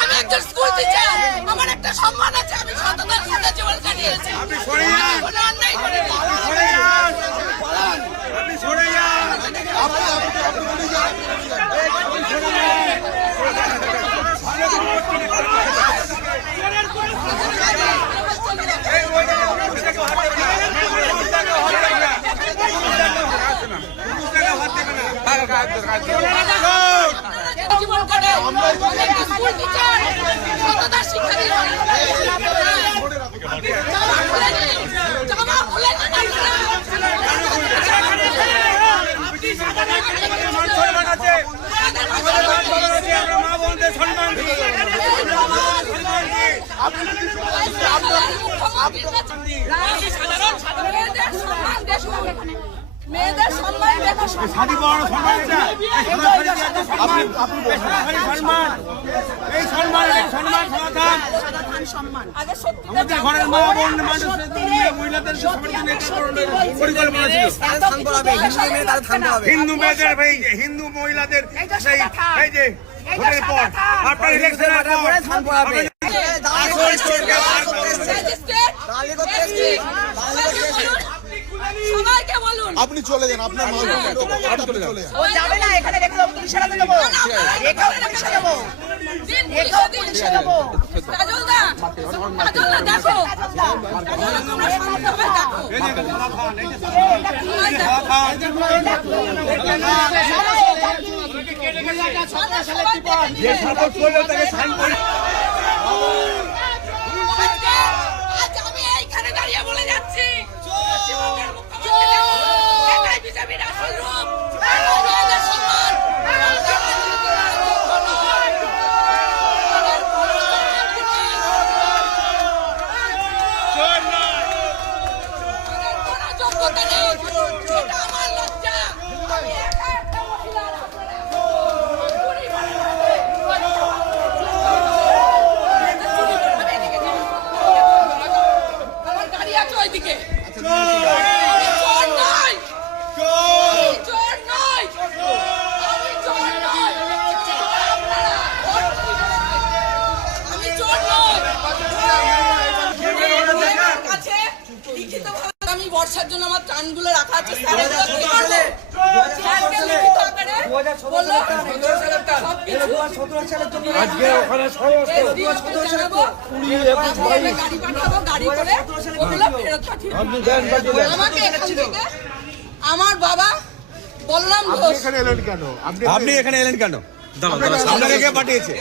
আমি একজন school teacher, আমার একটা সম্মান আছে, আমি সততার সাথে জীবন কাটিয়েছি। জীবন কাটে স্কুল টিচার, সততার শিক্ষা দিয়ে মেয়েদের সম্মান দেখা সাদি বড় সম্মান, এটা সম্মান, এই সম্মান সমাধান আগে সত্যি আমাদের ঘরের মা বোন মানুষদের নিয়ে মহিলাদের পরিকল্পনা ছিল। হিন্দু মেয়েদের হিন্দু মহিলাদের সেই এই যে ভোটের পর আপনার ইলেকশনের পর সবাইকে বলুন আপনি চলে যান, আপনার চলে যান। ও যাবে না, এখানে রেখে দেবো, পুলিশের হাতে দেবো, এখানে রেখে দেবো, এখানে পুলিশে দেবো। কাজলদা দেখো, কাজলদা তোমরা শান্তভাবে আজ আমি এইখানে দাঁড়িয়ে বলে যাচ্ছি বিজেপির আসল রূপ সম্মান। যোগ্যতা নেই, এটা আমার লজ্জা। আমি একা একটা মহিলা, আমার গাড়ি আছে ওইদিকে। আমি বর্ষার জন্য আমার ত্রাণগুলো রাখা আছে, গাড়ি পাঠাবো, গাড়ি করে ওগুলো ফেরত পাঠিয়ে আমাকে এখান থেকে। আমার বাবা বললাম আপনি এখানে এলেন কেন? আপনাকে কে পাঠিয়েছে?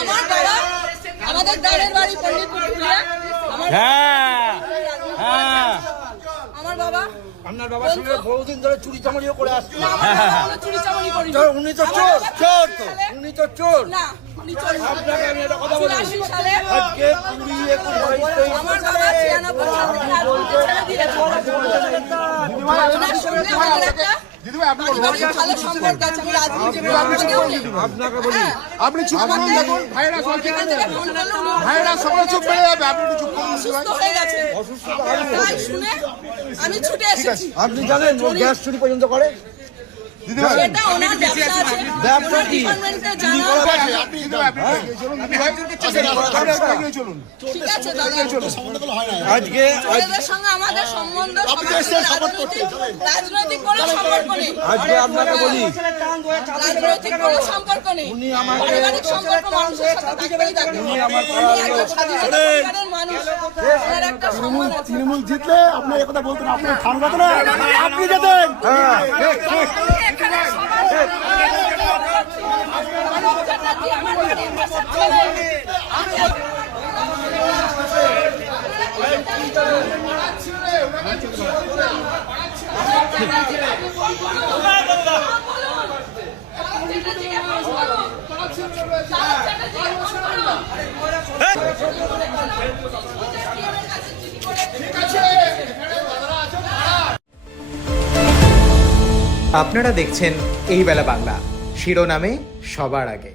আমার বাবা, আমাদের দাঁড়ের বাড়ি পণ্ডিতপুর পুরুলিয়া। আমার বাবা, আপনার বাবার সঙ্গে বহুদিন ধরে চুরি চামারিও করে আসছে। চুরি চামারি করি, উনি তো চোর, উনি তো চোর। না উনি চোর না। আপনাকে আমি একটা কথা বলি, 84 সালে আজকে 20, 21, 22, আমার বাবা 96 সাল থেকে রাজনীতি ছেড়ে দিয়েছে। ওনার সঙ্গে আমাদের একটা পারিবারিক ভালো সম্পর্ক আছে। আমি রাজনীতি আপনাকে বলি, আপনি চুপ করুন, দেখুন ভাইরা সকলে চুপ করে যাবে, আপনি একটু চুপ করুন। অসুস্থ হয়ে গেছে, তাই শুনে আমি ছুটে এসেছি। আপনি জানেন ও গ্যাস চুরি পর্যন্ত করে? সেটা ওনার ব্যবসা আছে, ওনার ডিপার্টমেন্টে জানা চলুন। ঠিক আছে দাদা। আজকে ওদের সঙ্গে আমাদের সম্বন্ধ রাজনৈতিক কোনো সম্পর্ক নেই। আজকে আপনাকে বলি, রাজনৈতিক কোনো সম্পর্ক নেই, পারিবারিক সম্পর্ক মানুষের সাথে থাকবেই থাকবে। উনি একজন স্বাধীনতা পরিবারের মানুষ, ওনার একটা সম্মান আছে। তৃণমূল জিতলে আপনার একথা বলতেন, আপনার ঠান্ডা তো না, আপনি যেতেন। এখানে সবাই আমার বাড়ির পাশে ছেলে। আপনারা দেখছেন এই বেলা বাংলা, শিরোনামে সবার আগে।